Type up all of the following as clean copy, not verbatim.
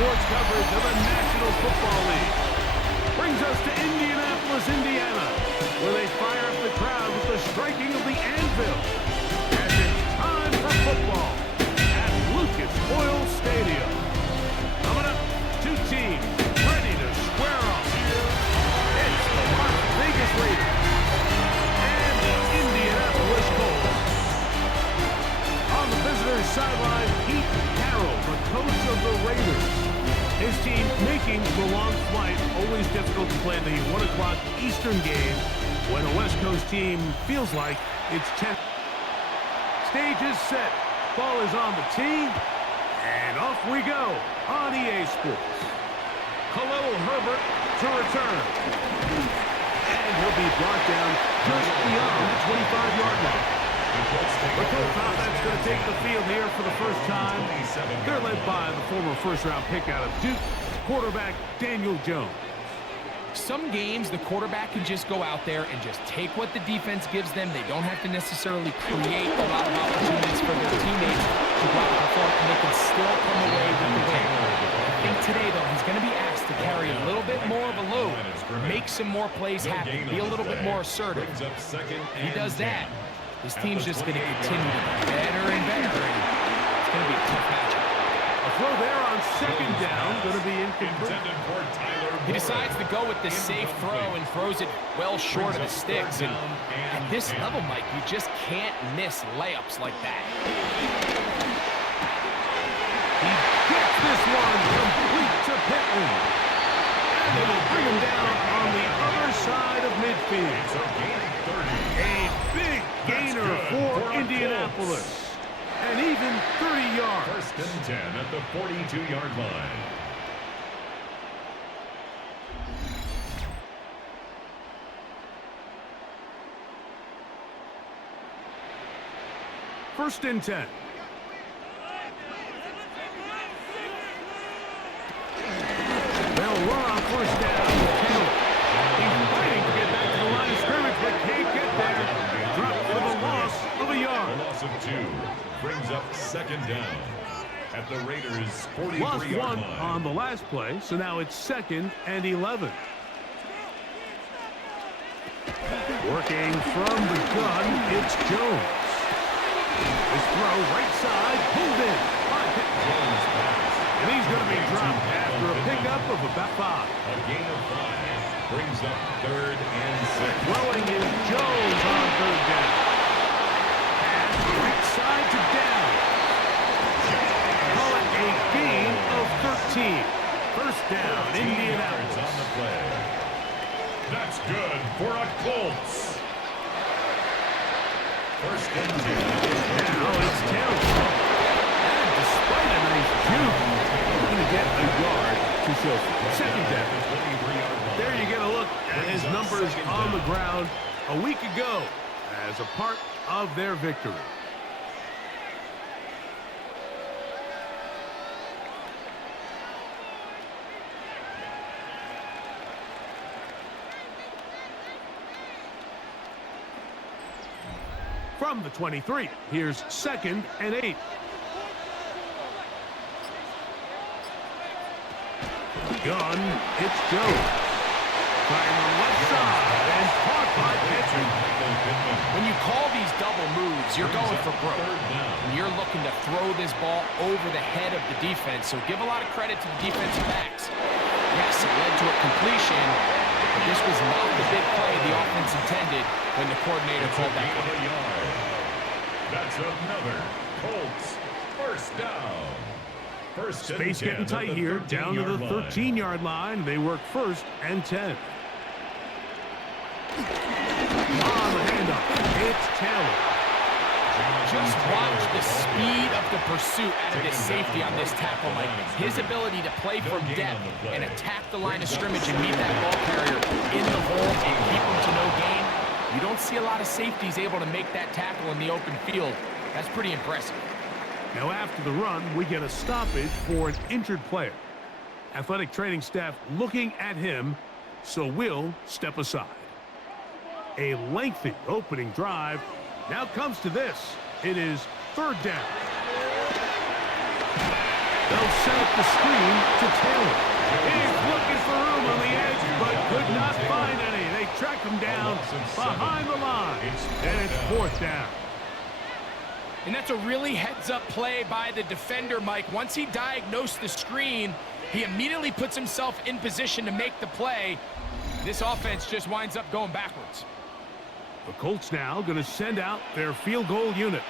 sports coverage of the National Football League. Brings us to Indianapolis, Indiana, where they fire up the crowd with the striking of the anvil. And it's time for football at Lucas Oil Stadium. Coming up, two teams ready to square off. It's the Las Vegas Raiders and the Indianapolis Colts. On the visitors' sideline, Pete Carroll, the coach of the Raiders. His team making the long flight. Always difficult to play the 1 o'clock Eastern game when a West Coast team feels like it's 10. Stage is set. Ball is on the tee. And off we go on EA Sports. Khalil Herbert to return. And he'll be brought down just beyond the 25-yard line. The Colts offense going to take the field here for the first time. They're led by the former first-round pick out of Duke, quarterback Daniel Jones. Some games, the quarterback can just go out there and just take what the defense gives them. They don't have to necessarily create a lot of opportunities for their teammates to go out and perform, and they can still come away with the win. I think today, though, he's going to be asked to carry a little bit more of a load, make some more plays happen, be a little bit more assertive. He does that. This team's just going to continue to be better and better, and it's going to be a tough matchup. A throw there on second down, going to be incomplete. He decides to go with the safe throw and throws it well short of the sticks. And at this level, Mike, you just can't miss layups like that. He gets this one complete to Pittman. And they will bring him down on the other side of midfield. A big gainer for Indianapolis. And even 30 yards. First and 10 at the 42-yard line. First and 10. They'll run on first down. He's fighting to get back to the line of scrimmage, but can't get there. Dropped for the loss of a yard. A loss of 2 brings up second down at the Raiders' 43-yard Lost one line. on the last play, so now it's 2nd and 11. Working from the gun, it's Jones. His throw right side, pulled in by Pittman. And he's going to be dropped after a pickup of about 5. A gain of 5 brings up 3rd and 6. Throwing is Jones on 3rd down. And right side to down. Call it a gain of 13. First down, Indianapolis. On the play. That's good for a Colts. First and 10. Now it's Taylor. And despite a nice juke, he's going to get a yard to show for second down. There you get a look at his numbers on the ground a week ago as a part of their victory. From the 23, here's 2nd and 8. Gun, it's Jones. Trying the left side and caught by Pittman. When you call these double moves, you're going for broke. And you're looking to throw this ball over the head of the defense, so give a lot of credit to the defensive backs. Yes, it led to a completion, but this was not the big play the offense intended when the coordinator called that play. That's another Colts first down. Space getting tight here, down to the 13-yard line. They work 1st and 10. On the handoff, it's Taylor. Just watch the speed of the pursuit out of this safety on this tackle, Mike. His ability to play from depth and attack the line of scrimmage and meet that ball carrier in the hole and keep him to no gain. You don't see a lot of safeties able to make that tackle in the open field. That's pretty impressive. Now after the run, we get a stoppage for an injured player. Athletic training staff looking at him, so we'll step aside. A lengthy opening drive. Now comes to this. It is 3rd down. They'll set up the screen to Taylor. He's looking for room on the edge, but could not find any. They track him down behind the line, and it's 4th down. And that's a really heads-up play by the defender, Mike. Once he diagnosed the screen, he immediately puts himself in position to make the play. This offense just winds up going backwards. The Colts now going to send out their field goal unit.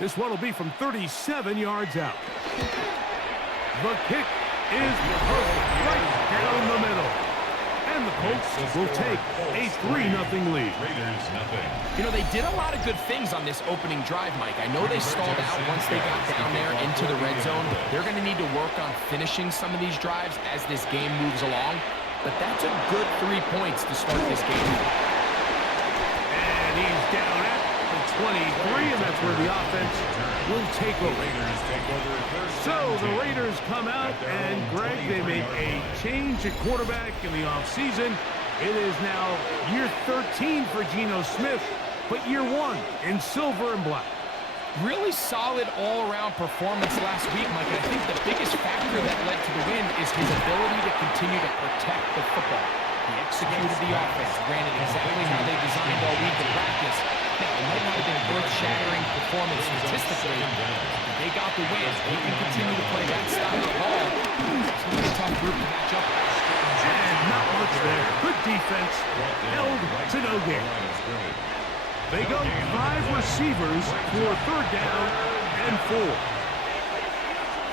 This one will be from 37 yards out. The kick is perfect right down the middle. And the Colts will take a 3-0 lead. You know, they did a lot of good things on this opening drive, Mike. I know they stalled out once they got down there into the red zone. They're going to need to work on finishing some of these drives as this game moves along. But that's a good 3 points to start this game. And he's down at the 23, and that's where the offense will take over. So the Raiders come out, and Greg, they make a change at quarterback in the offseason. It is now year 13 for Geno Smith, but year 1 in silver and black. Really solid all-around performance last week, Mike. And I think the biggest factor that led to the win is his ability to continue to protect the football. He executed the offense, ran it exactly how they designed all week in practice. Now, it might not have been a earth-shattering performance statistically, but they got the win. He can continue to play that style of ball. It's going to be a tough group to match up with. And not much there. Good defense, held to no gain. They go 5 receivers for 3rd down and 4.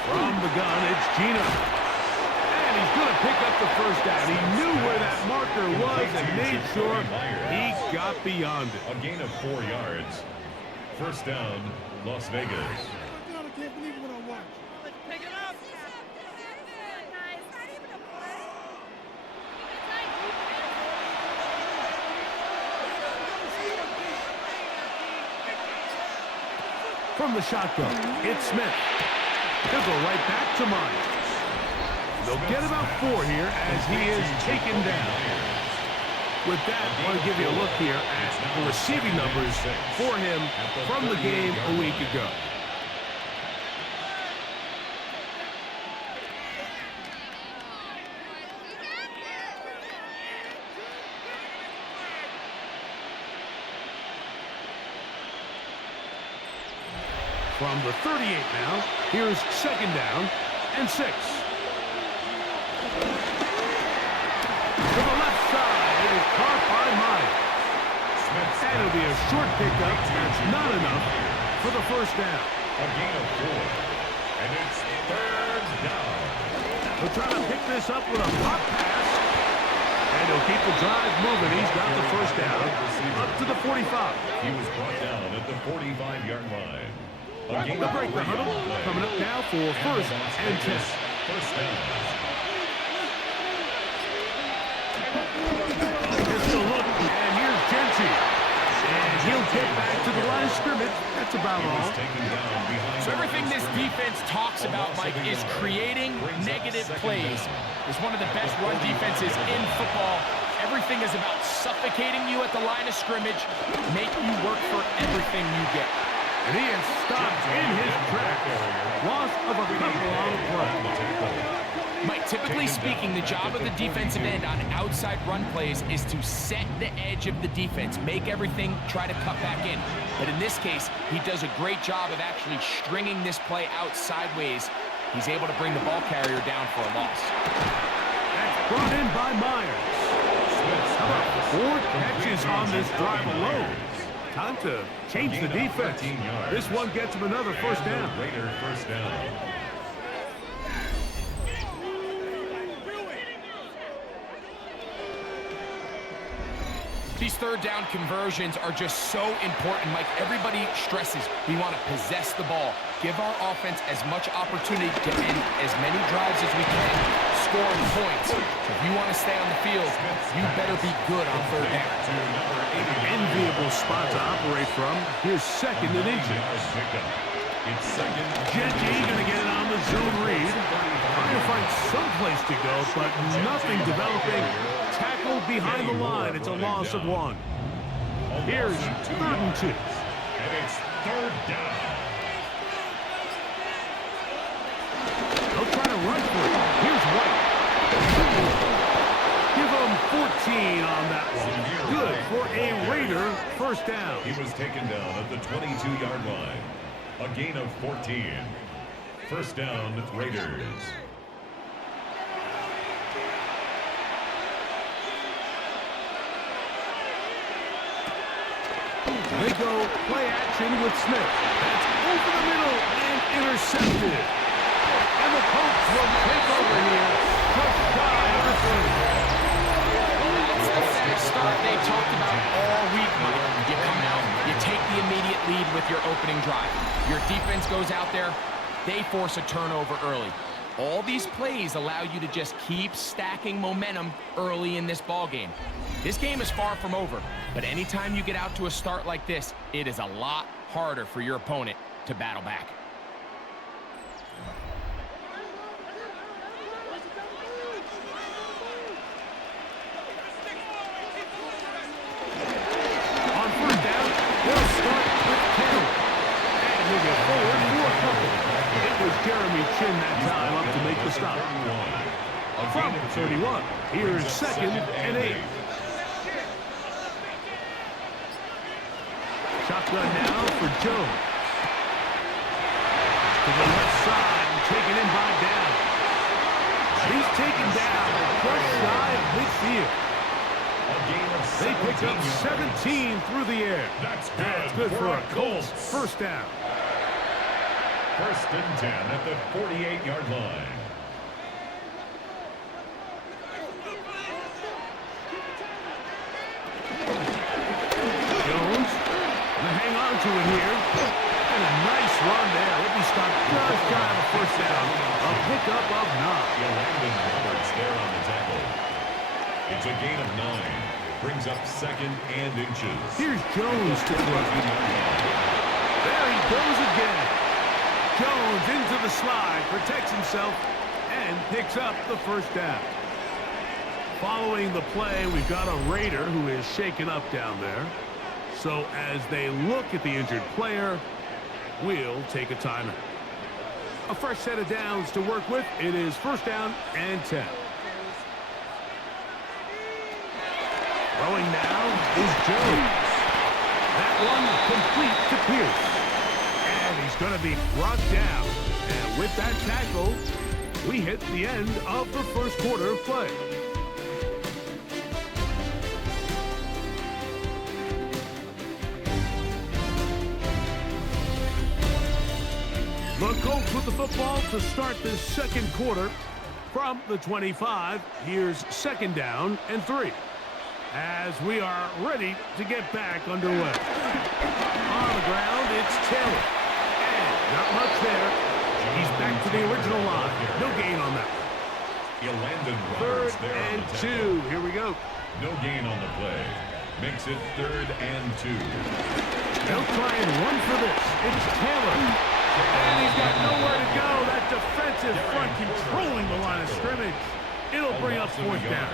From the gun, it's Geno. And he's going to pick up the 1st down. He knew where that marker was and made sure he got beyond it. A gain of 4 yards. 1st down, Las Vegas. I can't believe what I watched. Pick it up. From the shotgun, it's Smith. He'll go right back to Myers. They'll get about 4 here as he is taken down. With that, I want to give you a look here at the receiving numbers for him from the game a week ago. From the 38 now, here's 2nd down and 6. To the left side, it is caught by Myers. And it'll be a short pickup. That's not enough for the 1st down. A gain of 4. And it's 3rd down. They'll try to pick this up with a pop pass. And he'll keep the drive moving. He's got the 1st down up to the 45. He was brought down at the 45-yard line. The break the huddle coming up now for 1st and 10. 1st down. Pistol look, and here's Genty. And he'll get back to the line of scrimmage. That's about all. So everything this defense talks about, Mike, is creating negative plays. It's one of the best run defenses in football. Everything is about suffocating you at the line of scrimmage, make you work for everything you get. And he is stopped in his tracks. Loss of a couple on the play. Mike, typically speaking, the job of the defensive end on outside run plays is to set the edge of the defense, make everything try to cut back in. But in this case, he does a great job of actually stringing this play out sideways. He's able to bring the ball carrier down for a loss. That's brought in by Myers. How about 4 catches on this drive alone? Time to change the defense. This one gets him another 1st down. Raider 1st down. These 3rd down conversions are just so important, Mike. Everybody stresses we want to possess the ball, give our offense as much opportunity to end as many drives as we can, scoring points. So if you want to stay on the field, you better be good on 3rd down. Enviable spot to operate from. Here's 2nd and 8. Genty going to get it on the zone read. Trying to find some place to go, but nothing developing. Tackled behind the line. It's a loss of 1. Here's 3rd and 2. And it's 3rd down. gain on that one. Good for a Raider first down. He was taken down at the 22-yard line. A gain of 14. First down, Raiders. They go play action with Smith. That's over the middle and intercepted. And the Colts will take over here. Just shy of the 30. Well, that's the fast start they talked about all week, Mike. You come out, you take the immediate lead with your opening drive. Your defense goes out there, they force a turnover early. All these plays allow you to just keep stacking momentum early in this ball game. This game is far from over, but anytime you get out to a start like this, it is a lot harder for your opponent to battle back. On first down, they'll start with Carroll. And he'll get forward for a couple. It was Jeremy Chin that time up to make the stop. From 31, here's second and 8. Shotgun now for Jones. To the left side and taken in by Down. He's taken down just shy of midfield. They pick up 17 through the air. That's good for a Colts first down. First and 10 at the 48-yard line. To it here. And a nice run there. He'll be stopped just shy of a first down. A pickup of 9. Landon Roberts there on the tackle. It's a gain of 9. Brings up second and inches. Here's Jones to throw. There he goes again. Jones into the slide, protects himself, and picks up the first down. Following the play, we've got a Raider who is shaken up down there. So as they look at the injured player, we'll take a timeout. A fresh set of downs to work with. It is first down and 10. Throwing now is Jones. That one complete to Pierce. And he's going to be brought down. And with that tackle, we hit the end of the first quarter of play. The Colts with the football to start this second quarter from the 25. Here's second down and 3. As we are ready to get back underway. On the ground, it's Taylor. And not much there. He's back to the original line. No gain on that. Third and 2. Here we go. No gain on the play. Makes it third and 2. They'll try and run for this. It's Taylor. And he's got nowhere to go. That defensive front controlling the line of scrimmage. It'll bring up fourth down.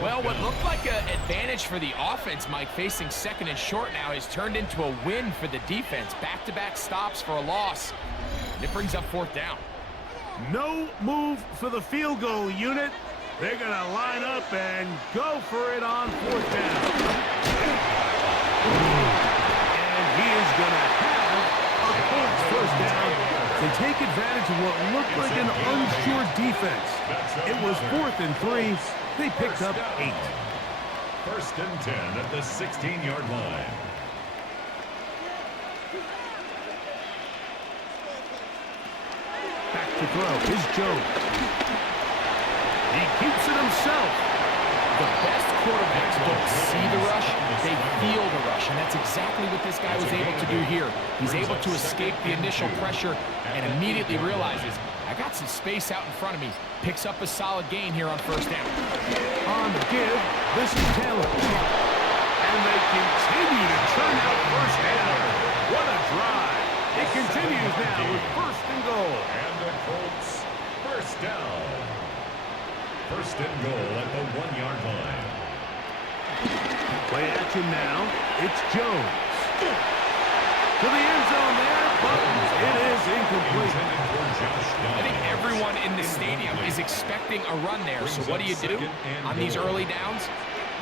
Well, what looked like an advantage for the offense, Mike, facing second and short now, has turned into a win for the defense. Back-to-back stops for a loss. And it brings up fourth down. No move for the field goal unit. They're going to line up and go for it on fourth down. And he is going to have Colts first down. They take advantage of what looked like an unsure defense. It was 4th and 3. They picked up 8. First and 10 at the 16-yard line. Back to throw is Jones. He keeps it himself. The best quarterbacks don't see the rush, they feel the rush, and that's exactly what this guy was able to do here. He's able to escape the initial pressure and immediately realizes, I got some space out in front of me. Picks up a solid gain here on first down. On the give, this is Taylor. And they continue to turn out first down. What a drive. It continues now with first and goal. And the Colts first down. First and goal at the 1-yard line. Play action now. It's Jones. To the end zone there, but it is incomplete. I think everyone everyone in the stadium is expecting a run there. So what do? On these early downs?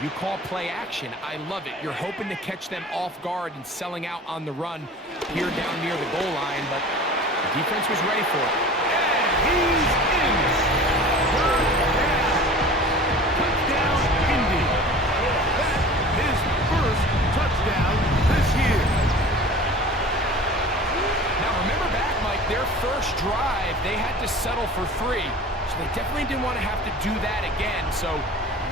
You call play action. I love it. You're hoping to catch them off guard and selling out on the run here down near the goal line, but the defense was ready for it. And he's in. Touchdown, Indy. That is first touchdown this year. Now remember back, Mike, their first drive, they had to settle for 3. So they definitely didn't want to have to do that again. So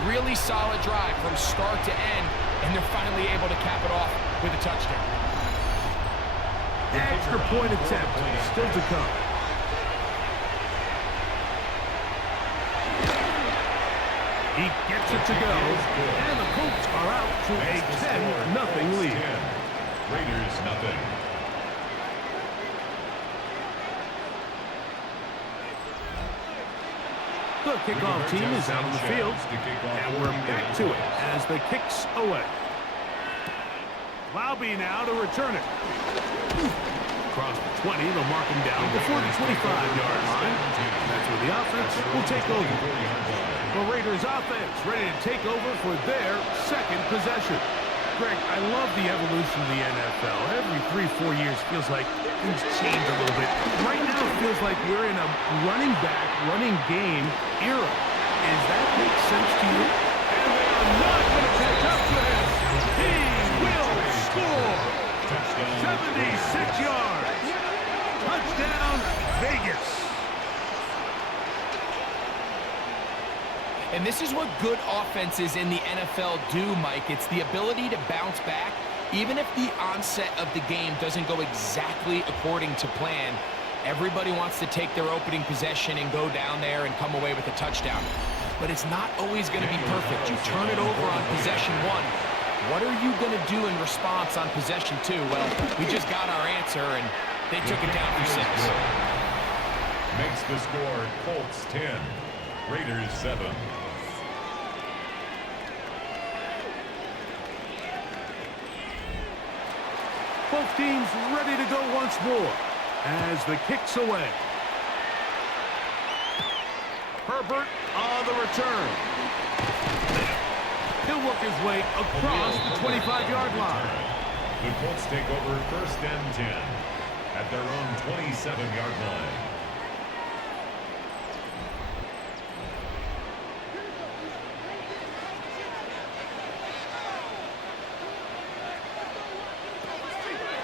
really solid drive from start to end, and they're finally able to cap it off with a touchdown. Extra point attempt still to come. He gets it to go, and the Colts are out to a 10-0 lead. Raiders nothing. The kickoff team is out on the field, and we're back to it as the kick's away. Laube now to return it. Across the 20, they'll mark him down before the 25-yard line. That's where the offense will take over. The Raiders offense ready to take over for their second possession. Greg, I love the evolution of the NFL. Every 3-4 years feels like things change a little bit. Right now it feels like we're in a running back, running game era. Does that make sense to you? And they are not going to catch up to him. He will score. 76 yards. Touchdown, Vegas. And this is what good offenses in the NFL do, Mike. It's the ability to bounce back, even if the onset of the game doesn't go exactly according to plan. Everybody wants to take their opening possession and go down there and come away with a touchdown. But it's not always going to be perfect. You turn it over on possession 1. What are you going to do in response on possession 2? Well, we just got our answer, and they took it down for 6. Makes the score Colts 10, Raiders 7. Both teams ready to go once more as the kick's away. Herbert on the return. He'll work his way across the 25-yard line. The Colts take over 1st and 10 at their own 27-yard line.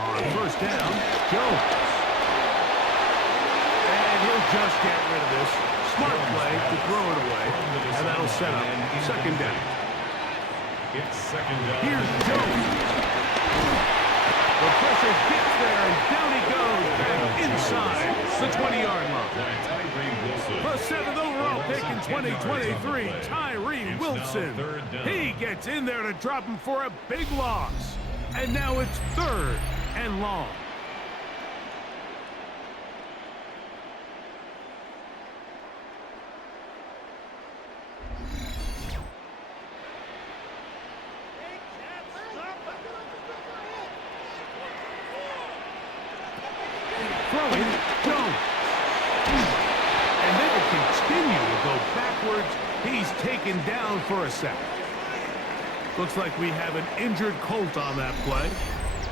On 1st down, Jones. And he'll just get rid of this. Smart play to throw it away. And that'll set up 2nd down. It's 2nd down. Here's Jones. The pressure gets there, and down he goes back inside the 20-yard line. The 7th overall pick in 2023, Tyree Wilson. He gets in there to drop him for a big loss. And now it's 3rd and long. Throwing, Jones. And they will continue to go backwards. He's taken down for a sack. Looks like we have an injured Colt on that play.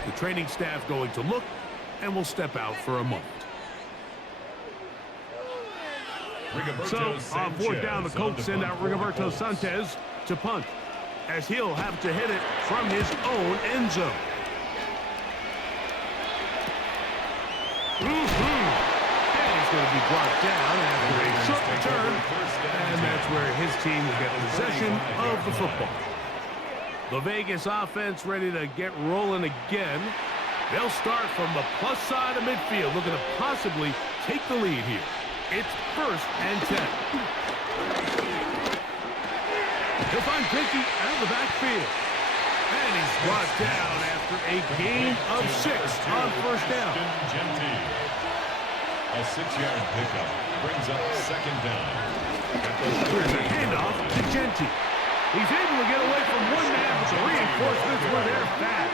The training staff going to look, and we'll step out for a moment. So, on 4th down, the Colts send out Rigoberto Sanchez to punt, as he'll have to hit it from his own end zone. And he's going to be brought down after a short return, and that's where his team will get possession of the football. The Vegas offense ready to get rolling again. They'll start from the plus side of midfield, looking to possibly take the lead here. It's 1st and 10. He'll find Genty out of the backfield. And he's brought down after a gain of 6 on 1st down. A 6-yard pickup brings up 2nd down. Here's a handoff to Genty. He's able to get away from one man, but the reinforcements were there fast.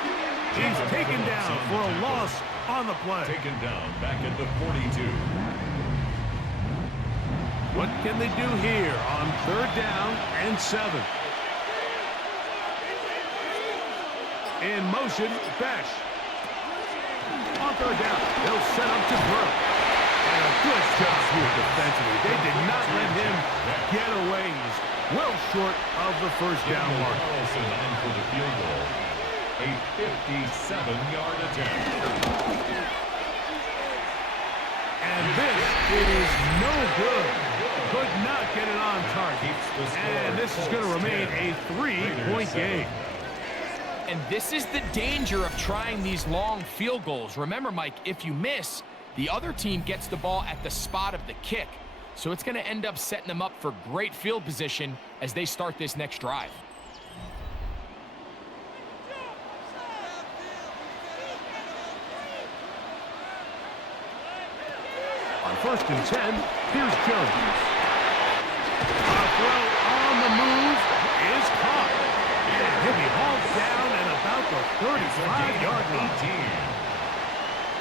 He's taken down for a loss on the play. Taken down back at the 42. What can they do here on 3rd down and 7? In motion, Besh. On 3rd down, they'll set up to throw. And a good job here defensively. They did not let him get away. He's well short of the 1st down mark. Carlson on for the field goal. A 57-yard attempt. And this, it is no good. Could not get it on target. And this is going to remain a 3-point game. And this is the danger of trying these long field goals. Remember, Mike, if you miss, the other team gets the ball at the spot of the kick. So it's going to end up setting them up for great field position as they start this next drive. On 1st and 10, here's Jones. A throw on the move is caught. And he'll be hauled down at about the 35-yard line.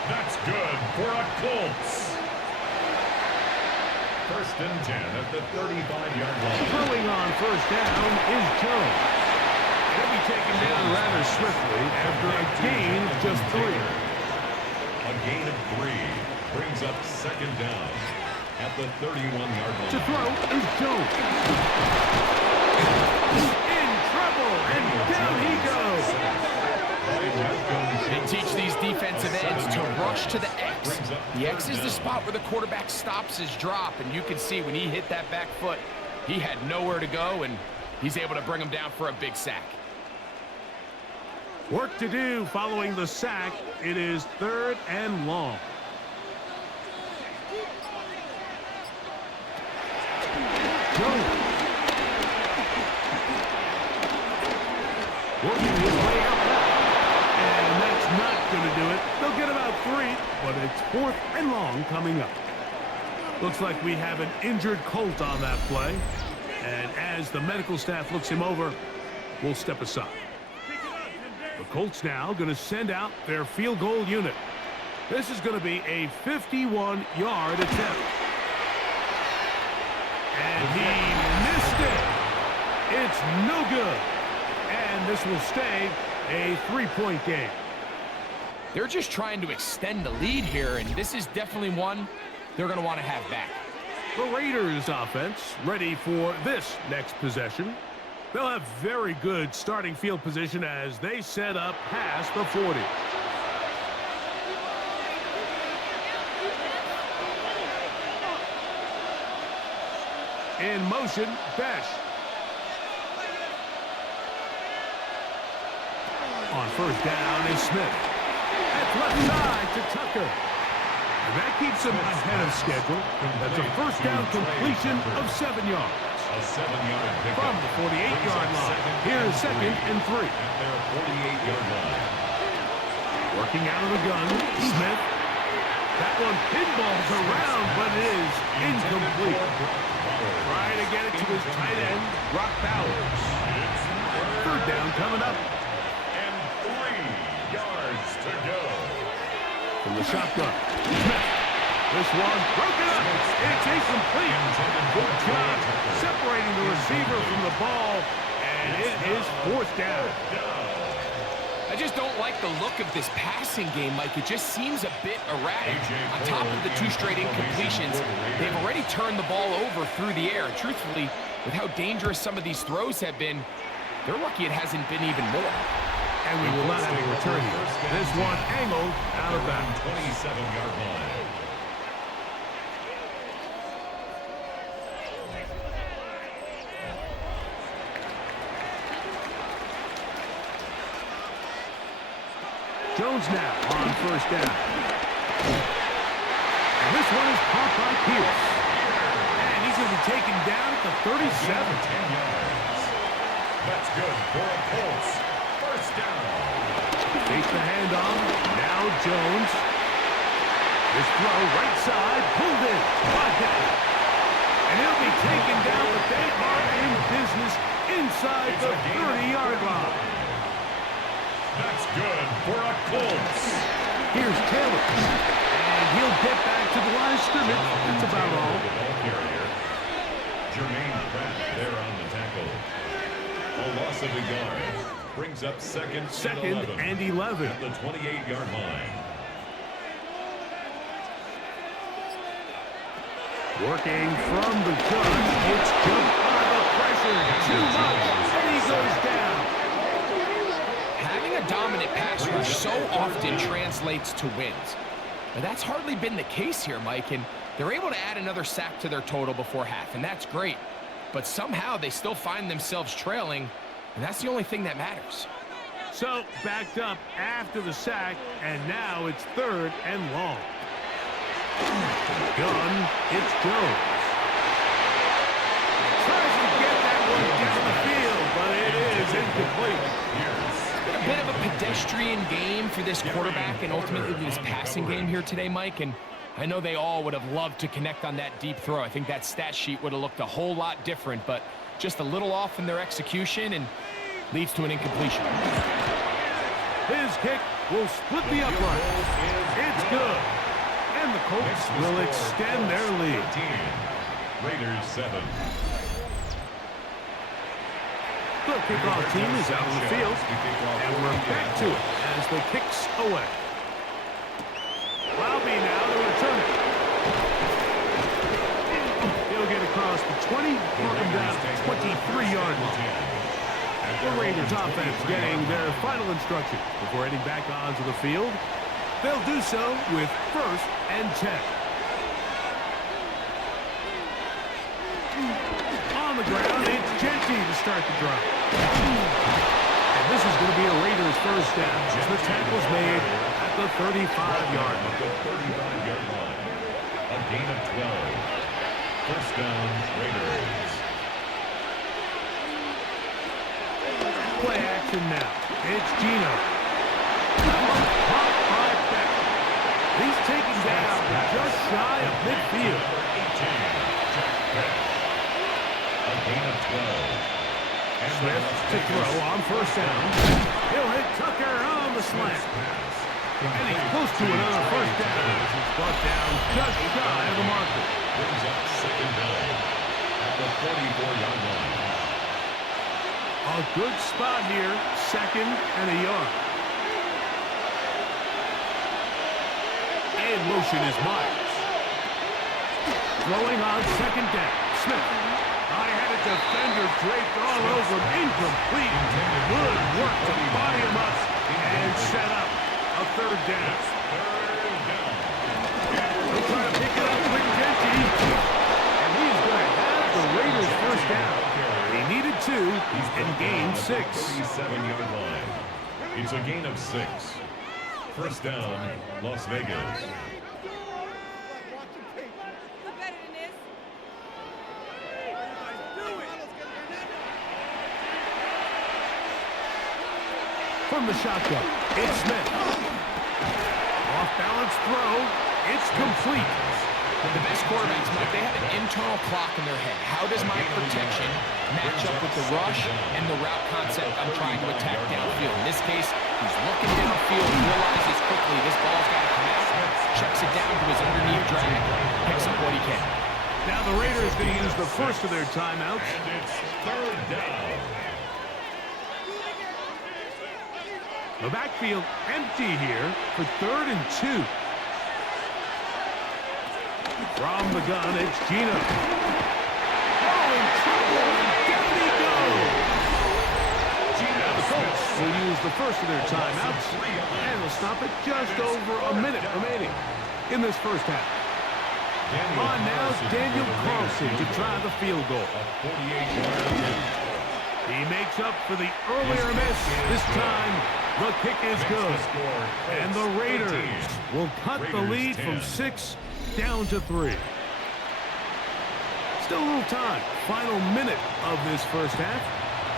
That's good for a Colts. 1st and 10 at the 35-yard line. Throwing on 1st down is Jones. He'll be taken down rather swiftly after a gain of just 3. A gain of 3 brings up 2nd down at the 31-yard line. To throw is Jones. In trouble, and down he goes. They teach these defensive ends to rush to the X. The X is the spot where the quarterback stops his drop, and you can see when he hit that back foot, he had nowhere to go, and he's able to bring him down for a big sack. Work to do following the sack. It is 3rd and long. Jones. Working his way out back. And that's not going to do it. They'll get about 3, but it's 4th and long coming up. Looks like we have an injured Colt on that play. And as the medical staff looks him over, we'll step aside. The Colts now going to send out their field goal unit. This is going to be a 51-yard attempt. And he missed it. It's no good. And this will stay a 3-point game. They're just trying to extend the lead here, and this is definitely one they're going to want to have back. The Raiders offense ready for this next possession. They'll have very good starting field position as they set up past the 40. In motion, Besh. On 1st down is Smith. That's left side to Tucker. And that keeps him ahead of schedule. That's a 1st down completion of 7 yards. A 7-yard pickup. From the 48-yard line. Here's 2nd and 3. At their 48-yard line. Working out of the gun, Smith. That one pinballs around, but it is incomplete. Trying to get it to his tight end, Brock Bowers. 3rd down coming up. And 3 yards to go. From the shotgun, Smith. This one broken up. It's incomplete. Good job separating the receiver from the ball, and it is 4th down. I just don't like the look of this passing game, Mike. It just seems a bit erratic. On top of the 2 straight incompletions, they've already turned the ball over through the air. Truthfully, with how dangerous some of these throws have been, they're lucky it hasn't been even more. And we will not have a return here. This one angled out of bounds. 27-yard line. Jones now on 1st down. And this one is caught by Pierce. And he's going to be taken down at the 37. 10 yards. That's good for a Colts. 1st down. Takes the handoff. Now Jones. This throw right side. Pulled in. And he'll be taken down, but they are in business inside the 30-yard line. That's good for a Colts. Here's Taylor. And he'll get back to the line of scrimmage. That's about all. offensive yard. Brings up second and 11. At the 28-yard line. Working from the gun. It's jumped by the pressure. Too much. And he goes down. Having a dominant pass rush so often translates to wins. But that's hardly been the case here, Mike, and they're able to add another sack to their total before half, and that's great. But somehow they still find themselves trailing, and that's the only thing that matters. So, backed up after the sack, and now it's 3rd and long. Gun, it's Jones. Tries to get that one down the field, but it is incomplete. A bit of a pedestrian game for this quarterback and ultimately this passing game here today, Mike, and I know they all would have loved to connect on that deep throw. I think that stat sheet would have looked a whole lot different, but just a little off in their execution and leads to an incompletion. His kick will split the upright. It's good. And the Colts will extend their lead. 13. Raiders 7. The kickoff team is out on the field, and we're back to it as the kick's away. Lowby now to return it. He'll get across the 20, mark him down at the 23-yard line. The Raiders offense getting their final instruction before heading back onto the field. They'll do so with 1st and 10. On the ground, it's Genty to start the drive. And this is going to be a Raiders first down as the tackle's made at the 35-yard line. A gain of 12. First down, Raiders. Play action now. It's Gino. Hot by Beck. He's taken down just shy of midfield. A gain of 12. Smith to throw on first down. He'll hit Tucker on the slant. And he's close to another first down as he's brought down just shy of the marker. Brings up second down at the 44-yard line. A good spot here, 2nd and a yard. In motion is Myers. Throwing on 2nd down. Smith. I had a defender draped all over him. Incomplete. Good work to body him up and set up a 3rd down. He'll try to pick it up with Genty. And he's going to have the Raiders first down. He needed 2 and gained 6. 37-yard line. It's a gain of 6. First down, Las Vegas. From the shotgun, it's Smith. Off-balance throw. It's complete. The best quarterbacks, Mike, they have an internal clock in their head. How does my protection match up with the rush and the route concept I'm trying to attack downfield? In this case, he's looking downfield, realizes quickly this ball's got to come out, checks it down to his underneath drag, picks up what he can. Now the Raiders going to use the first of their timeouts. And it's 3rd down. The backfield empty here for 3rd and 2. From the gun, it's Gino. Oh, in trouble, and down he goes. Now the Colts will use the first of their timeouts, and will stop it just over a minute remaining in this first half. On now, Daniel Carlson to try the field goal. A 48-yard attempt. He makes up for the earlier miss. This time, the kick is good. And the Raiders will cut the lead from 6 down to 3. Still a little time. Final minute of this first half.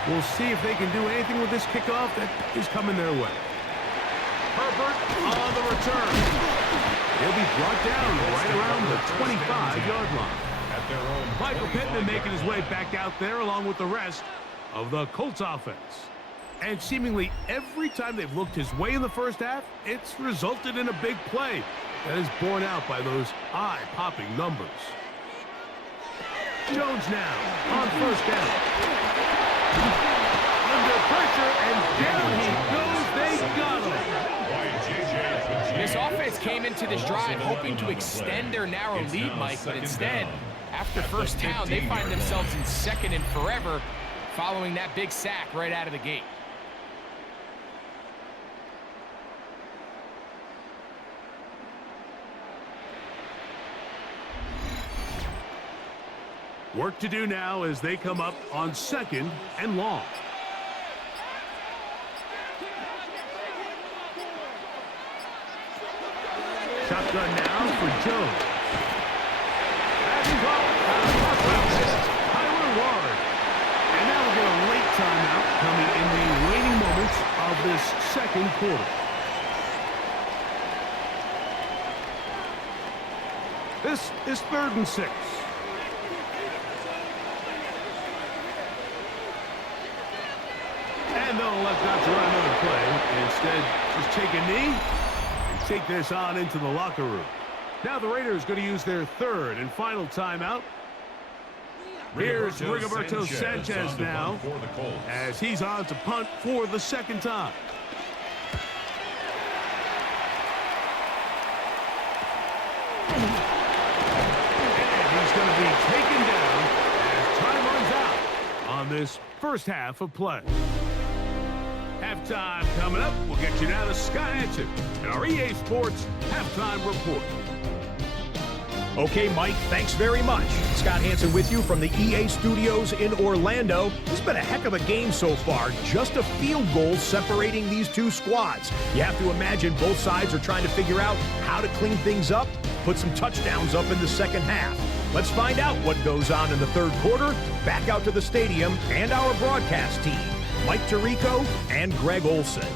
We'll see if they can do anything with this kickoff that is coming their way. Herbert on the return. He'll be brought down right around the 25-yard line. Michael Pittman making his way back out there along with the rest of the Colts offense. And seemingly every time they've looked his way in the first half, it's resulted in a big play that is borne out by those eye-popping numbers. Jones now on first down. under pressure, and down he goes. They got him. This offense came into this drive hoping to extend their narrow lead, Mike, but instead, after first down, they find themselves in second and forever following that big sack right out of the gate. Work to do now as they come up on 2nd and long. Shotgun now for Jones. That's off. Tyler Ward. And now we'll get a late timeout coming in the waning moments of this 2nd quarter. This is 3rd and 6. And they'll elect not to run another play. Instead, just take a knee and take this on into the locker room. Now the Raiders going to use their 3rd and final timeout. Here's Rigoberto Sanchez now as he's on to punt for the 2nd time. And he's going to be taken down as time runs out on this first half of play. Halftime coming up. We'll get you now to Scott Hansen and our EA Sports Halftime Report. Okay, Mike, thanks very much. Scott Hansen with you from the EA Studios in Orlando. This has been a heck of a game so far. Just a field goal separating these two squads. You have to imagine both sides are trying to figure out how to clean things up, put some touchdowns up in the 2nd half. Let's find out what goes on in the 3rd quarter. Back out to the stadium and our broadcast team, Mike Tirico and Greg Olson.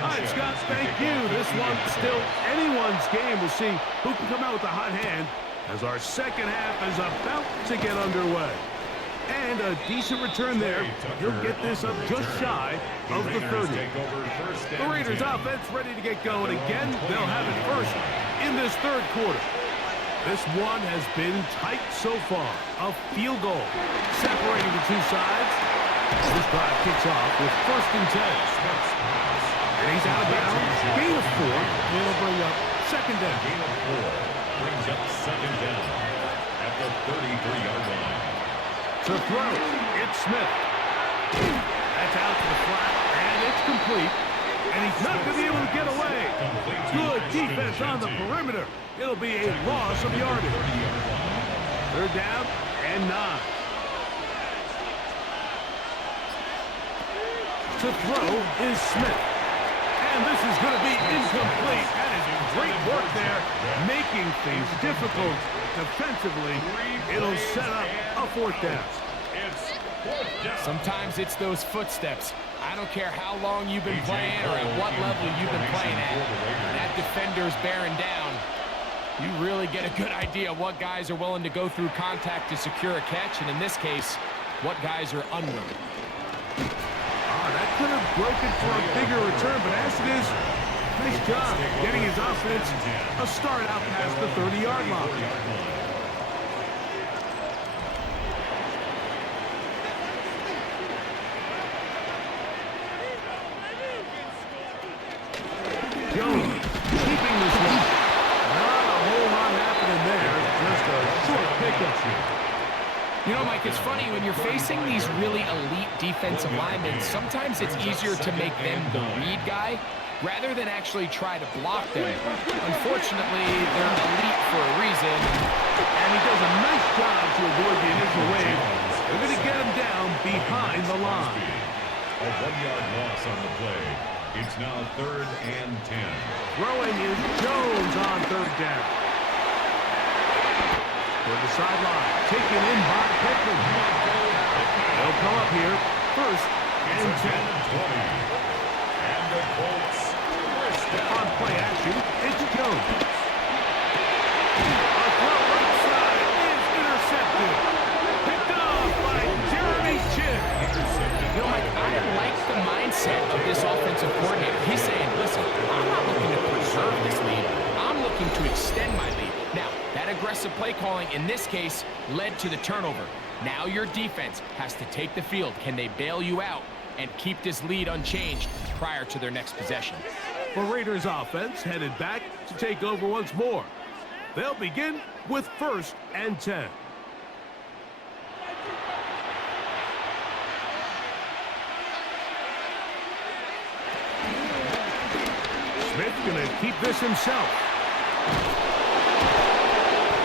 Hi, Scott. Thank you. This one's still anyone's game. We'll see who can come out with a hot hand as our 2nd half is about to get underway. And a decent return there. He'll get this up just shy of the 30. The Raiders offense ready to get going again. They'll have it first in this 3rd quarter. This one has been tight so far. A field goal separating the two sides. This drive kicks off with 1st and 10. And he's out of bounds. Gain of 4. It'll bring up 2nd down. Gain of 4 brings up 2nd down at the 33-yard line. To throw, it's Smith. That's out to the flat, and it's complete. And he's not going to be able to get away. Good defense on the perimeter. It'll be a loss of yardage. 3rd down and 9. To throw is Smith. And this is going to be incomplete. That is great work there, making things difficult defensively. It'll set up a 4th down. Sometimes it's those footsteps. I don't care how long you've been playing or at what level you've been playing at. That defender's bearing down. You really get a good idea of what guys are willing to go through contact to secure a catch, and in this case, what guys are unwilling. That could have broken for a bigger return, but as it is, nice job getting his offense a start out past the 30-yard line. Jones keeping this one. Not a whole lot happening there, just a short pickup. You know, Mike, it's funny, when you're facing these really elite defensive linemen, sometimes it's easier to make them the read guy rather than actually try to block them. Unfortunately, they're elite for a reason. And he does a nice job to avoid the initial wave. They're going to get him down behind the line. A 1-yard loss on the play. It's now 3rd and 10. Throwing is Jones on 3rd down. For the sideline, taken in by Pickens. They'll come up here, 1st and 10. And the Colts On play action, it's Jones. A throw right side is intercepted. Picked off by Jeremy Chin. You know, Mike, I kind of like the mindset of this offensive coordinator. He's saying, listen, I'm not looking to preserve this lead. I'm looking to extend my lead. Now, that aggressive play calling in this case led to the turnover. Now your defense has to take the field. Can they bail you out and keep this lead unchanged prior to their next possession? The Raiders offense headed back to take over once more. They'll begin with 1st and 10. Smith's going to keep this himself.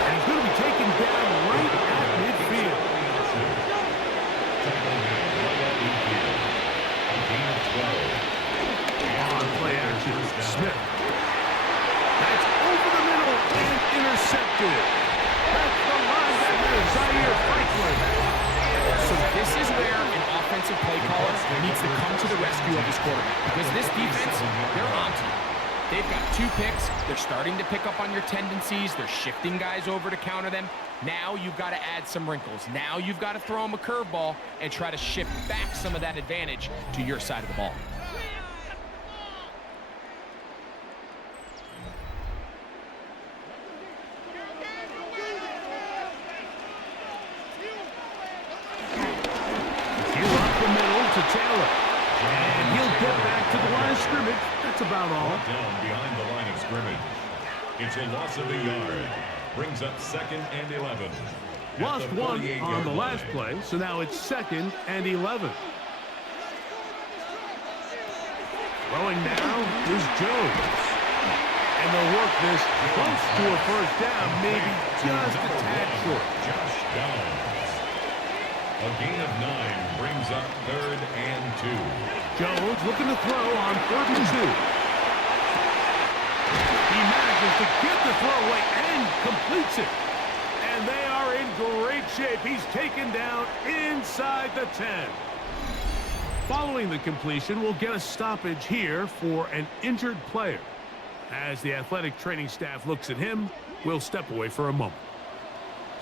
And he's going to be taken down right at midfield. On play action, Smith. That's over the middle and intercepted. That's the linebacker, Zaire Franklin. So this is where an offensive play caller needs to come to the rescue of his quarterback. Because this defense, they're on to you. They've got 2 picks. They're starting to pick up on your tendencies. They're shifting guys over to counter them. Now you've got to add some wrinkles. Now you've got to throw them a curveball and try to shift back some of that advantage to your side of the ball. Taylor. And he'll get back to the line of scrimmage. That's about all. Down behind the line of scrimmage. It's a loss of a yard. Brings up 2nd and 11. Lost 1 on the last play, so now it's 2nd and 11. Throwing now is Jones. And they'll work this close to a 1st down, maybe just a tad short. Josh Downs. A gain of 9 brings up 3rd and 2. Jones looking to throw on 3rd and 2. He manages to get the throw away and completes it. And they are in great shape. He's taken down inside the 10. Following the completion, we'll get a stoppage here for an injured player. As the athletic training staff looks at him, we'll step away for a moment.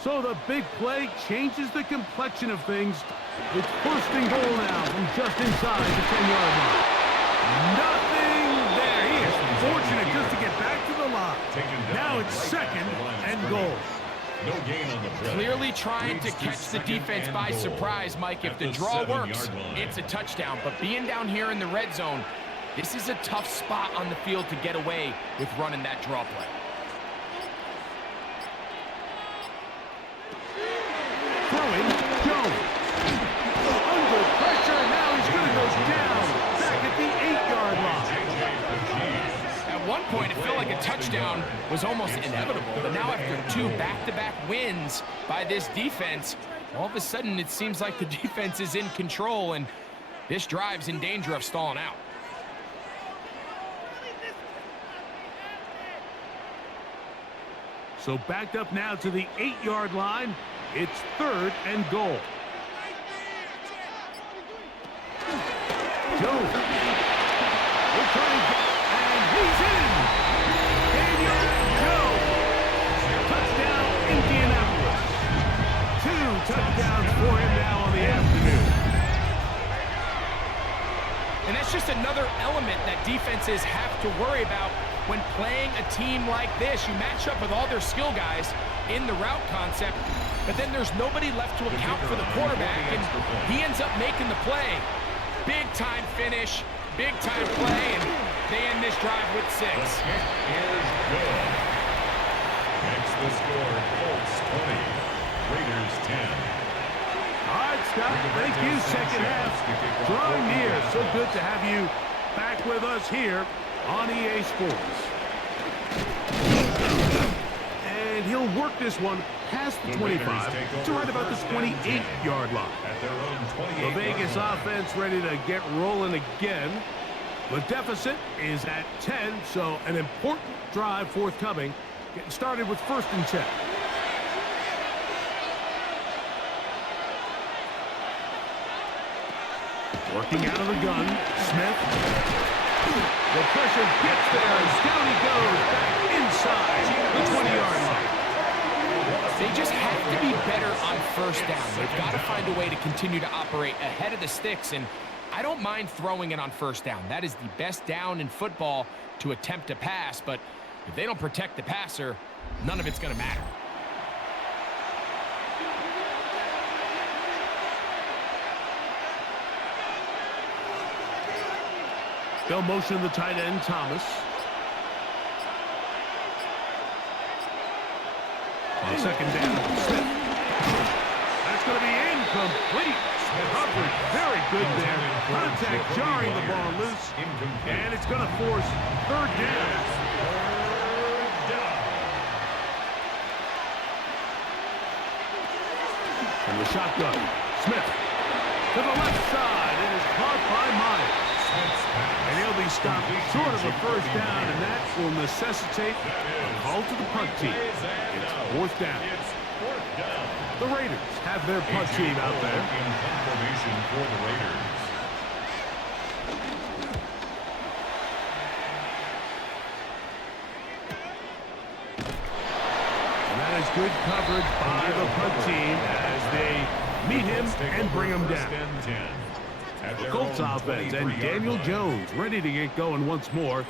So the big play changes the complexion of things. It's 1st and goal now from just inside the 10-yard line. Nothing there. He is fortunate just to get back to the line. Now it's 2nd and goal. No gain on the play. Clearly trying to catch the defense by surprise, Mike. If the draw works, it's a touchdown. But being down here in the red zone, this is a tough spot on the field to get away with running that draw play. Throwing, Jones. Under pressure, now he's going to go down. Back at the 8-yard line. At one point, it felt like a touchdown was almost inevitable. But now after 2 back-to-back wins by this defense, all of a sudden it seems like the defense is in control, and this drive's in danger of stalling out. So backed up now to the 8-yard line. It's 3rd and goal. Jones. We're trying to get, and he's in. Daniel Jones. Touchdown, Indianapolis. 2 touchdowns for him now on the afternoon. And that's just another element that defenses have to worry about when playing a team like this. You match up with all their skill guys in the route concept, but then there's nobody left to account for the quarterback, and he ends up making the play. Big-time finish, big-time play, and they end this drive with 6. Is good. Makes the score Colts 20, Raiders 10. All right, Scott, thank you. 2nd half drawing near. So good to have you back with us here on EA Sports. And he'll work this one past the 25 to right about the 28-yard line. At their own 28. The Vegas offense ready to get rolling again. The deficit is at 10, so an important drive forthcoming. Getting started with 1st and 10. Working out of the gun, Smith. The pressure gets there as down he goes back inside the 20-yard line. They just have to be better on 1st down. They've got to find a way to continue to operate ahead of the sticks, and I don't mind throwing it on first down. That is the best down in football to attempt to pass, but if they don't protect the passer, none of it's going to matter. They'll motion the tight end, Thomas. On second down, Smith. That's going to be incomplete. Coverage very good there. Contact jarring the ball loose. And it's going to force third down. From the shotgun, Smith to the left side. It is caught by Myers. And he'll be stopped short of a first down, and that will necessitate a call to the punt team. It's fourth down. The Raiders have their punt team out there. In punt formation for the Raiders. And that is good coverage by the punt team as they meet him and bring him down. The Colts offense and Daniel Jones ready to get going once more,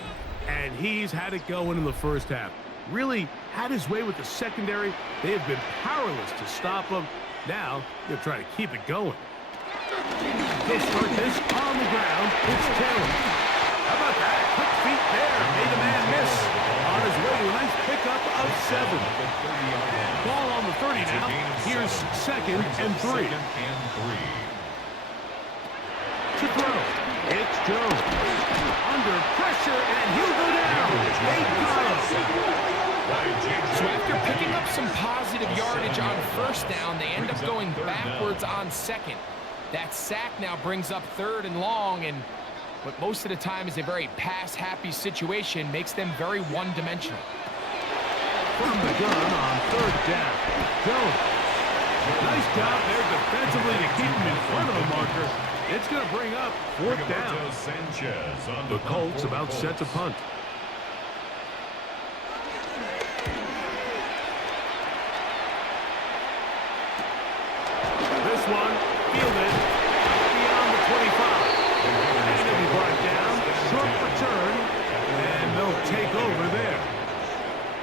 and he's had it going in the first half. Really had his way with the secondary. They have been powerless to stop him. Now they'll try to keep it going. They'll start this on the ground. It's Taylor. How about that? Quick feet there. Made a man miss. On his way to a nice pickup of 7. Ball on the 30 now. Here's second and 3. To throw. It's Jones. Under pressure, and he'll go down. They got him. So after picking up some positive yardage on first down, they end up going backwards on second. That sack now brings up third and long, and what most of the time is a very pass-happy situation makes them very one-dimensional. From the gun on third down. Jones. Nice job there defensively to keep him in front of the marker. It's going to bring up fourth down. The Colts about set to punt. This one fielded beyond the 25. And it'll be brought down. Short return. And they'll take over there.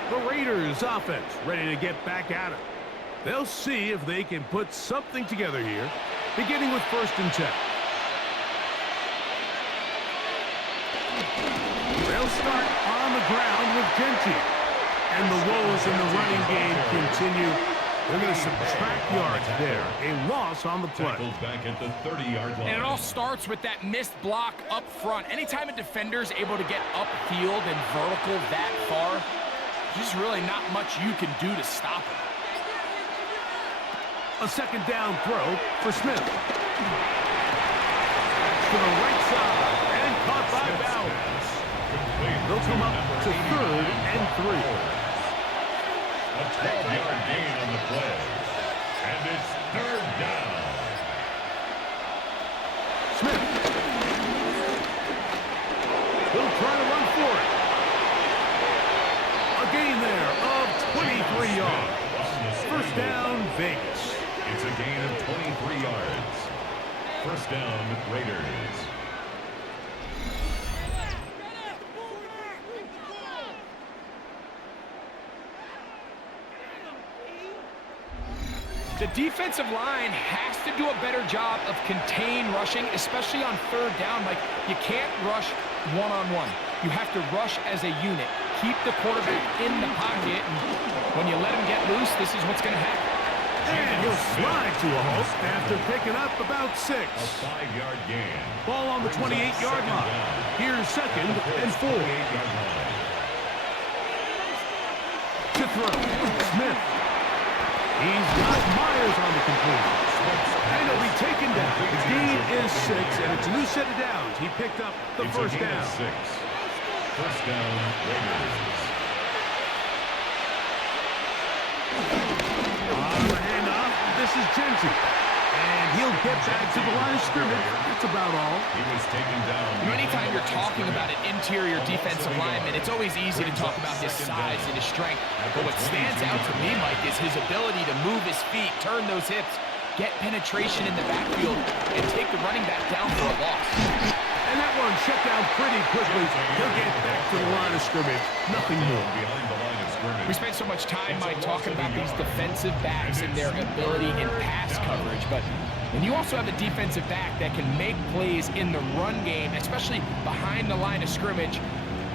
The Raiders offense ready to get back at it. They'll see if they can put something together here, beginning with 1st and 10. They'll start on the ground with Gentry. And the woes in the running game continue. They're going to subtract yards there. A loss on the play. Back at the 30-yard line. And it all starts with that missed block up front. Anytime a defender's able to get upfield and vertical that far, there's really not much you can do to stop it. A second down throw for Smith. To the right side and caught by Bowers. They'll come up to 3rd and 3. A 12-yard gain on the play. And it's third down. Smith. He'll try to run for it. A gain there of 23 yards. First down, Vegas. It's a gain of 23 yards. First down, Raiders. The defensive line has to do a better job of contain rushing, especially on third down. Like, you can't rush one-on-one. You have to rush as a unit. Keep the quarterback in the pocket, and when you let him get loose, this is what's going to happen. And he'll slide to a halt after picking up about 6. A 5-yard gain. Ball on the 28-yard line. Here's second and 4. To throw, Smith. He's got Myers on the completion. And he'll be taken down. The gain is 6, and it's a new set of downs. He picked up the first down. 6. First down, Raiders. On the handoff, this is Gentry. And he'll get back to the line of scrimmage. That's about all. He was taken down. You know, anytime you're talking about an interior defensive lineman, it's always easy to talk about his size and his strength. But what stands out to me, Mike, is his ability to move his feet, turn those hips, get penetration in the backfield and take the running back down for a loss. And that one shut down pretty quickly. He'll get back to the line of scrimmage. Nothing more. Behind the line of scrimmage. We spent so much time, Mike, talking about these defensive backs and their ability in pass coverage, but when you also have a defensive back that can make plays in the run game, especially behind the line of scrimmage,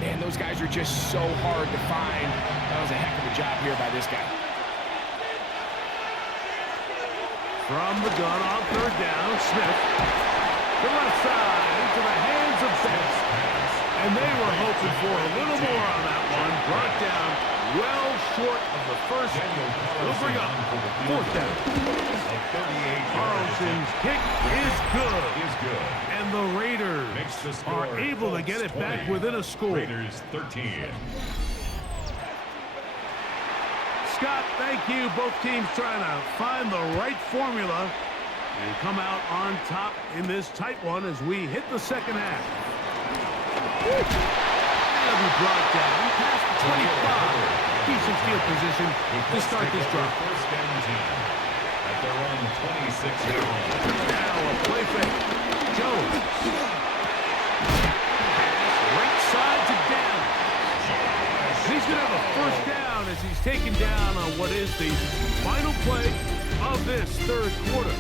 man, those guys are just so hard to find. That was a heck of a job here by this guy. From the gun on third down, Smith. The left side into the hands of Betts. And they were hoping for a little more on that one. Brought down well short of the first. It'll bring up fourth down. Carlson's kick is good. And the Raiders are able to get it back within a score. Raiders 13. Scott, thank you. Both teams trying to find the right formula and come out on top in this tight one as we hit the second half. That'll be brought down past the 25. Decent field position to start this drive. First down 10 at their own 26-yard line. Now a play fake. Jones. Pass right side to down. He's going to have a first down as he's taken down on what is the final play of this third quarter.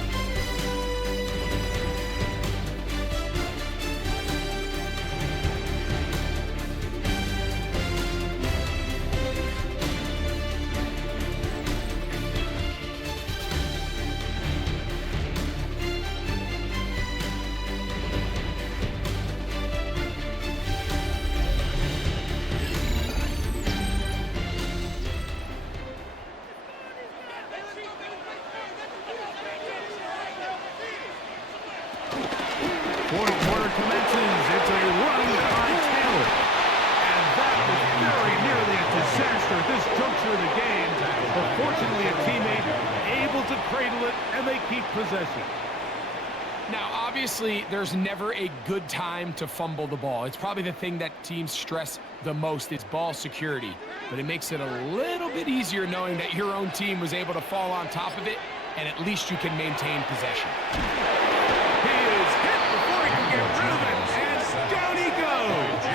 Fourth quarter commences. It's a run by Taylor. And that was very nearly a disaster at this juncture of the game. But fortunately, a teammate able to cradle it, and they keep possession. Now, obviously, there's never a good time to fumble the ball. It's probably the thing that teams stress the most is ball security. But it makes it a little bit easier knowing that your own team was able to fall on top of it, and at least you can maintain possession. He is hit before he can get rid of it, and down he goes.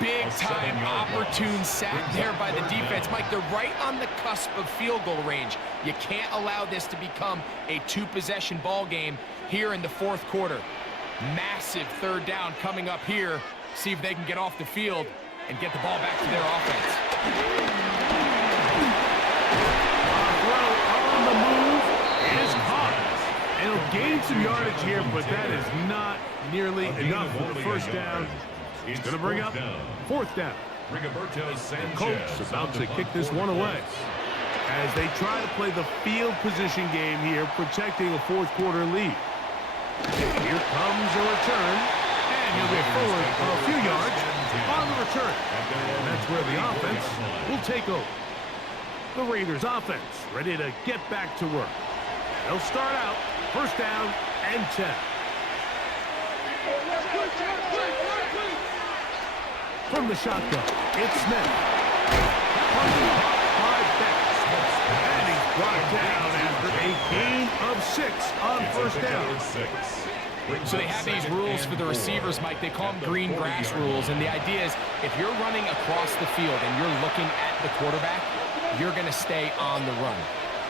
Big-time opportune sack there by the defense. Mike, they're right on the cusp of field goal range. You can't allow this to become a two-possession ball game here in the fourth quarter. Massive third down coming up here. See if they can get off the field and get the ball back to their offense. Throw on the move is caught. It'll gain some yardage here, but that is not nearly enough for the first down. He's going to bring up fourth down. The Colts about to kick this one away as they try to play the field position game here, protecting a fourth quarter lead. Here comes a return, and he'll get forward a few yards on the return. And that's where the offense will take over. The Raiders offense ready to get back to work. They'll start out first down and 10. From the shotgun, it's Smith. By Betts. And he's brought down after a gain of 6 on first down. So they have these rules for the receivers, Mike. They call them green grass rules. And the idea is if you're running across the field and you're looking at the quarterback, you're going to stay on the run.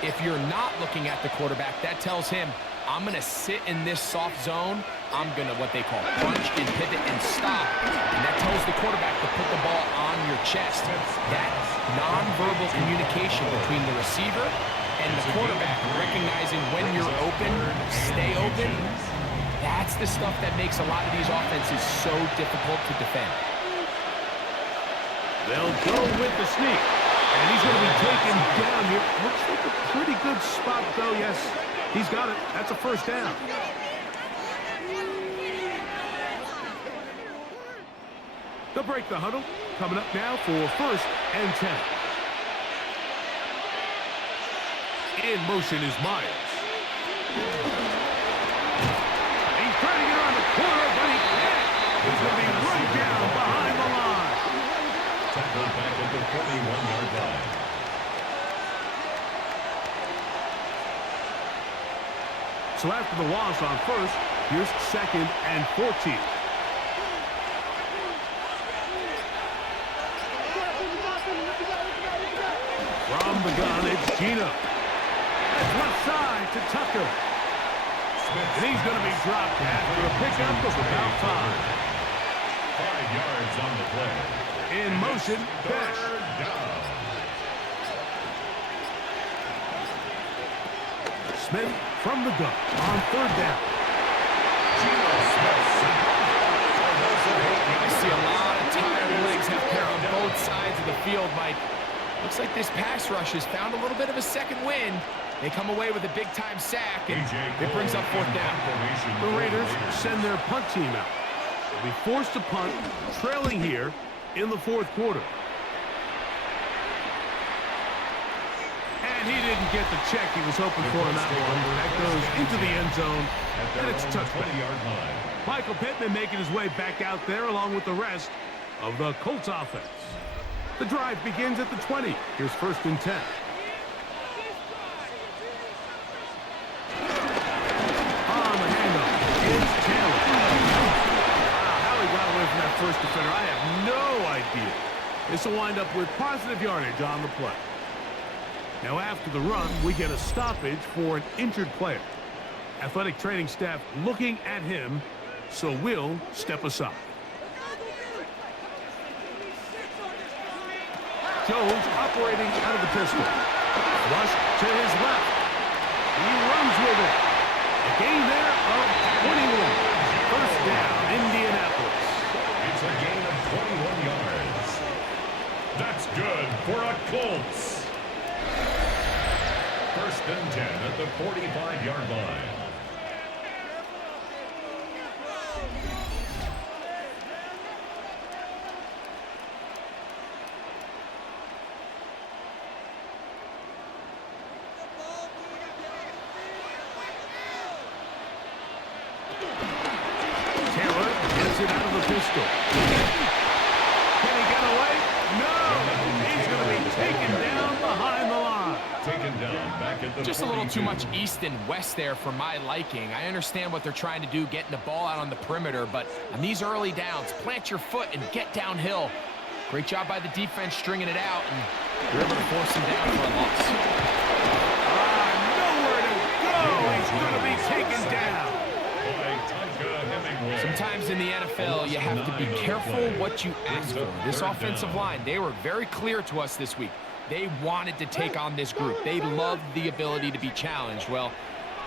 If you're not looking at the quarterback, that tells him, I'm going to sit in this soft zone. I'm going to what they call punch and pivot and stop. And that tells the quarterback to put the ball on your chest. That nonverbal communication between the receiver and the quarterback, recognizing when you're open, stay open, that's the stuff that makes a lot of these offenses so difficult to defend. They'll go with the sneak. And he's going to be taken down here. Looks like a pretty good spot, though. Yes, he's got it. That's a first down. They'll break the huddle. Coming up now for first and 10. In motion is Myers. He's trying to get around the corner, but he can't. He's going to be run down behind the line. Tackled back at the 41-yard line. So after the loss on first, here's 2nd and 14. From the gun, it's Gino. That's left side to Tucker. And he's going to be dropped after a pickup of about 5. 5 yards on the play. In motion, Besh. Third down. Smith from the gun on 3rd down. I see a lot of tired legs out there on both sides of the field, Mike. Looks like this pass rush has found a little bit of a second wind. They come away with a big-time sack, and it brings up 4th down. The Raiders send their punt team out. They'll be forced to punt, trailing here in the 4th quarter. And he didn't get the check he was hoping for in that one. That goes into the end zone, and it's a touchback. Michael Pittman making his way back out there along with the rest of the Colts offense. The drive begins at the 20. Here's 1st and 10. On the handoff is Taylor. Wow, how he got away from that first defender, I have no idea. This will wind up with positive yardage on the play. Now after the run, we get a stoppage for an injured player. Athletic training staff looking at him, so we'll step aside. Jones operating out of the pistol. Flush to his left. He runs with it. A gain there of 21. 1st down, Indianapolis. It's a gain of 21 yards. That's good for a Colts. 1st and 10 at the 45-yard line. It out of the pistol. Can he get away? No! He's going to be taken down behind the line. Taken down back at the Just a little 42. too much east and west there for my liking. I understand what they're trying to do, getting the ball out on the perimeter, but on these early downs, plant your foot and get downhill. Great job by the defense stringing it out, and you're able to force him down for a loss. Nowhere to go. He's going to be taken down. Sometimes in the NFL, you have to be careful what you ask for. This offensive line, they were very clear to us this week. They wanted to take on this group. They loved the ability to be challenged. Well,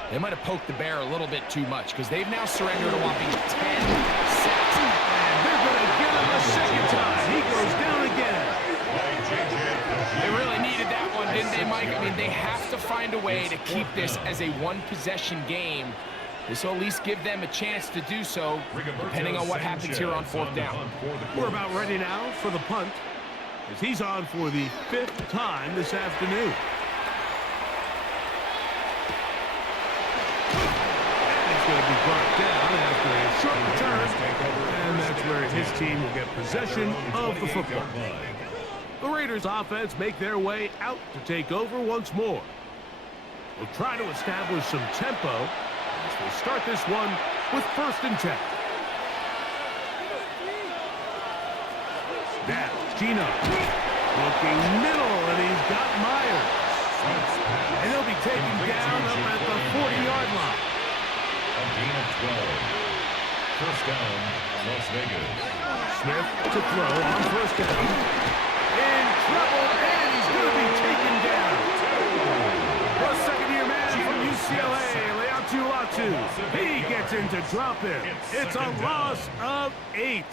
they might have poked the bear a little bit too much because they've now surrendered a whopping 10 sacks. And they're going to get him a second time. He goes down again. They really needed that one, didn't they, Mike? I mean, they have to find a way to keep this as a one-possession game. This will at least give them a chance to do so, depending on what happens here on 4th down. We're about ready now for the punt, as he's on for the 5th time this afternoon. And he's going to be brought down after a short return, and that's where his team will get possession of the football. The Raiders offense make their way out to take over once more. We'll try to establish some tempo. We'll start this one with 1st and 10. Now, Gino looking middle, and he's got Myers. And he'll be taken down up at the 40-yard line. A gain of 12. 1st down, Las Vegas. Smith to throw on 1st down. In trouble, and he's going to be taken down. The second-year man from UCLA, he gets into drop-in. It's a loss of 8.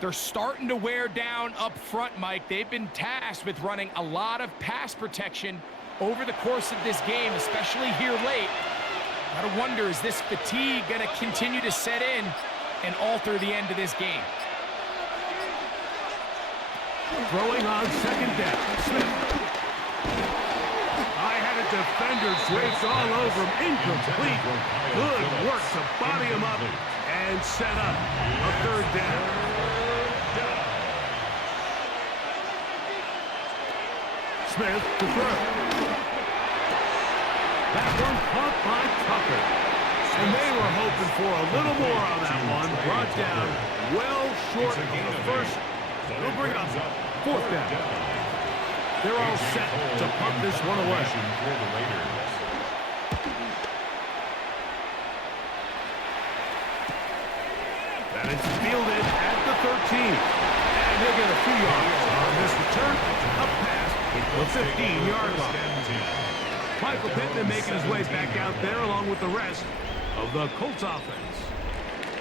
They're starting to wear down up front, Mike. They've been tasked with running a lot of pass protection over the course of this game, especially here late. Gotta wonder, is this fatigue gonna continue to set in and alter the end of this game? Throwing on 2nd down, Smith. Defender drapes all over him. Incomplete. Good work to body him up and set up a 3rd down. Smith to throw. That one caught by Tucker. And they were hoping for a little more on that one. Brought down well short of the first. They'll bring it up. Fourth down. They're all set to pump this one away. And it's fielded at the 13. And he'll get a few yards on this return. Up past the 15-yard line. Michael Pittman making his way back out there along with the rest of the Colts offense.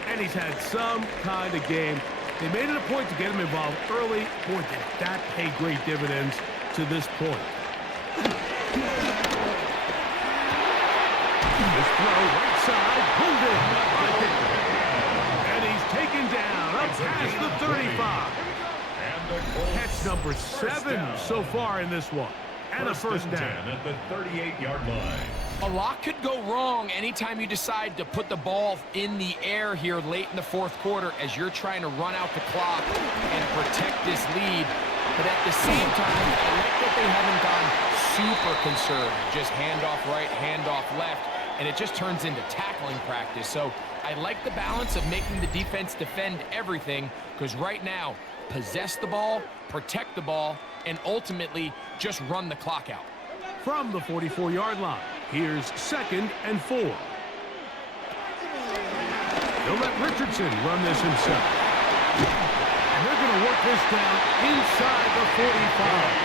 And he's had some kind of game. They made it a point to get him involved early. Boy, did that pay great dividends to this point. This throw right side, pulled in by Pittman. And he's taken down up past the 35. Catch number 7 so far in this one. And a first down at the 38-yard line. A lot could go wrong anytime you decide to put the ball in the air here late in the fourth quarter as you're trying to run out the clock and protect this lead. But at the same time, I like that they haven't gone super conservative. Just handoff right, handoff left, and it just turns into tackling practice. So I like the balance of making the defense defend everything, because right now, possess the ball, protect the ball, and ultimately just run the clock out. From the 44-yard line, here's 2nd and 4. They'll let Richardson run this himself. And they're going to work this down inside the 45.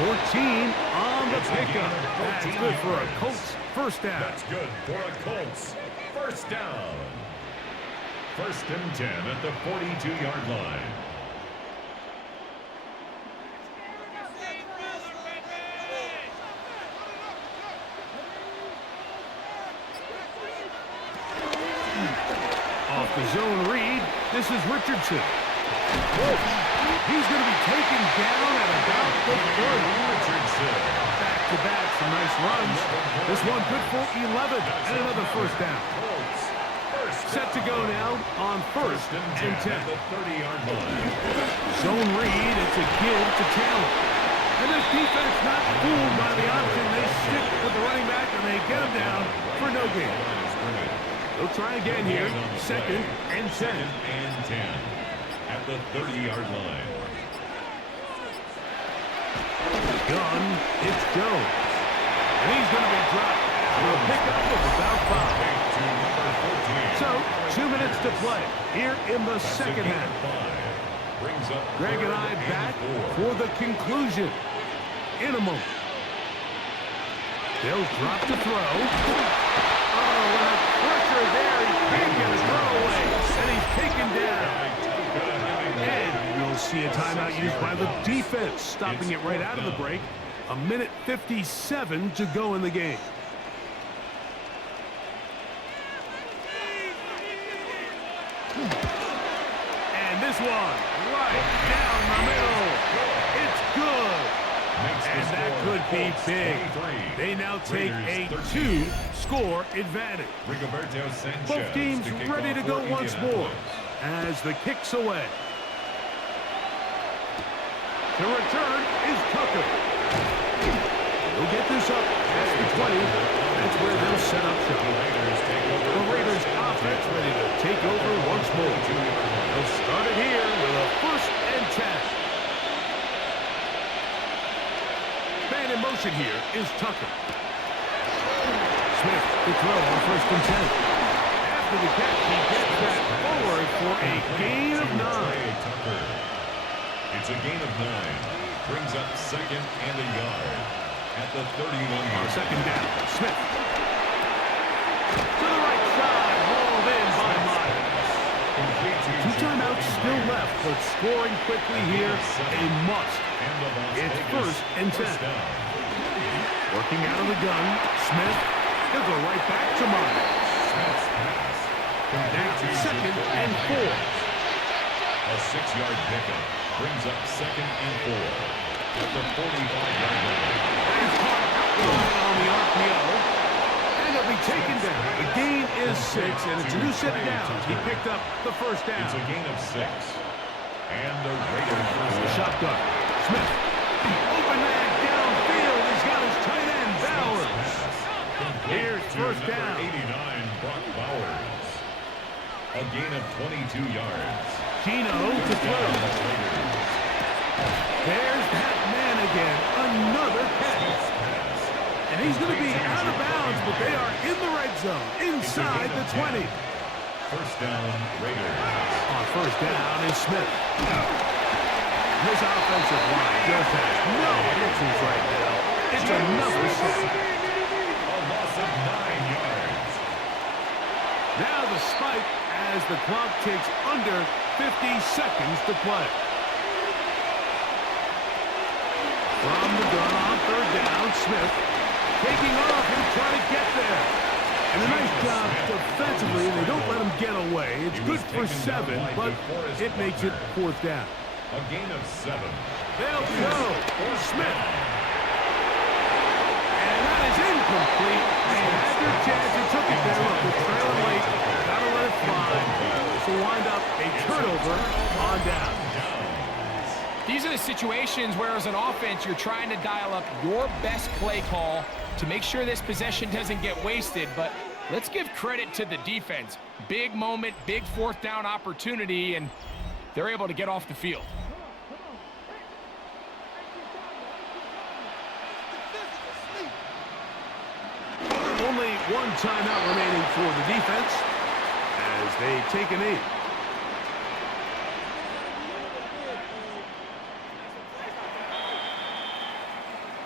14 on the pickup. That's good for a Colts first down. That's good for a Colts first down. 1st and 10 at the 42-yard line. Off the zone read, this is Richardson. He's going to be taken down at about the 40. Richardson. Back-to-back, some nice runs. This one good for 11 and another first down. Set to go now on 1st and 10. At the 30-yard line. Zone read, it's a give to Taylor. And this defense not fooled by the option. They stick with the running back and they get him down for no gain. They'll try again here. 2nd and 10. 2nd and 10 at the 30-yard line. Gun, it's Jones. And he's going to be dropped for a pickup of about 5. So, 2 minutes to play here in the second half. Greg and I back for the conclusion in a moment. They'll drop to throw. Oh, and a pressure there. He can't get a throw away. And he's taken down. And you'll see a timeout used by the defense, stopping it right out of the break. 1:57 to go in the game. And this one, right down the middle. It's good. And that could be big. They now take a 2-score advantage. Both teams ready to go once more as the kick's away. The return is Tucker. They'll get this up past the 20. That's where they'll set up shop. The Raiders offense ready to take over once more. They'll start it here with a 1st and 10. Man in motion here is Tucker. Smith to throw on 1st and 10. After the catch, he gets that forward for a gain of 9. It's a gain of 9. Brings up 2nd and a yard at the 31-yard. 2nd down. Smith. To the right side. Hauled in by Myers. 2 timeouts still left, but scoring quickly here, a must. It's 1st and 10. Working out of the gun. Smith. He'll go right back to Myers. Now 2nd and 4. A 6-yard pickup brings up 2nd and 4 at the 45-yard line. He's caught outside on the RPO. And he'll be taken down. The gain is 6, and it's a new set of downs. He picked up the first down. It's a gain of 6. And the Raiders first shotgun. Smith. Open man downfield. He's got his tight end, Bowers. first number down. 89, Brock Bowers. A gain of 22 yards. Gino to throw. There's that man again. Another catch. And he's going to be out of bounds, but they are in the red zone, inside the 20. First down, Raiders. On first down is Smith. This offensive line just has no answers right now. It's another sack. A loss of 9 yards. Now the spike as the clock takes under 50 seconds to play. From the gun on third down, Smith taking off and trying to get there. And a nice job defensively. They don't let him get away. It's good for 7, but it makes it fourth down. A gain of 7. They'll go for Smith. And that is incomplete. They had their chance and took it there. Look, they're trailing late. Gotta let it fly. So wind up a turnover on down. These are the situations where, as an offense, you're trying to dial up your best play call to make sure this possession doesn't get wasted. But let's give credit to the defense. Big moment, big fourth down opportunity, and they're able to get off the field. Only one timeout remaining for the defense as they take a knee.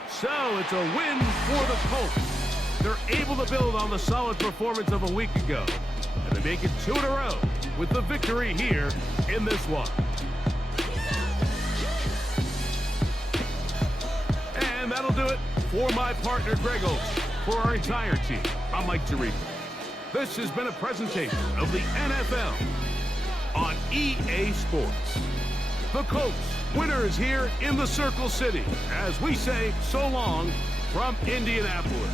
So it's a win for the Colts. They're able to build on the solid performance of a week ago. And they make it 2 in a row with the victory here in this one. And that'll do it for my partner, Greg Olson. For our entire team, I'm Mike Tirico. This has been a presentation of the NFL on EA Sports. The Colts, winners here in the Circle City, as we say so long from Indianapolis.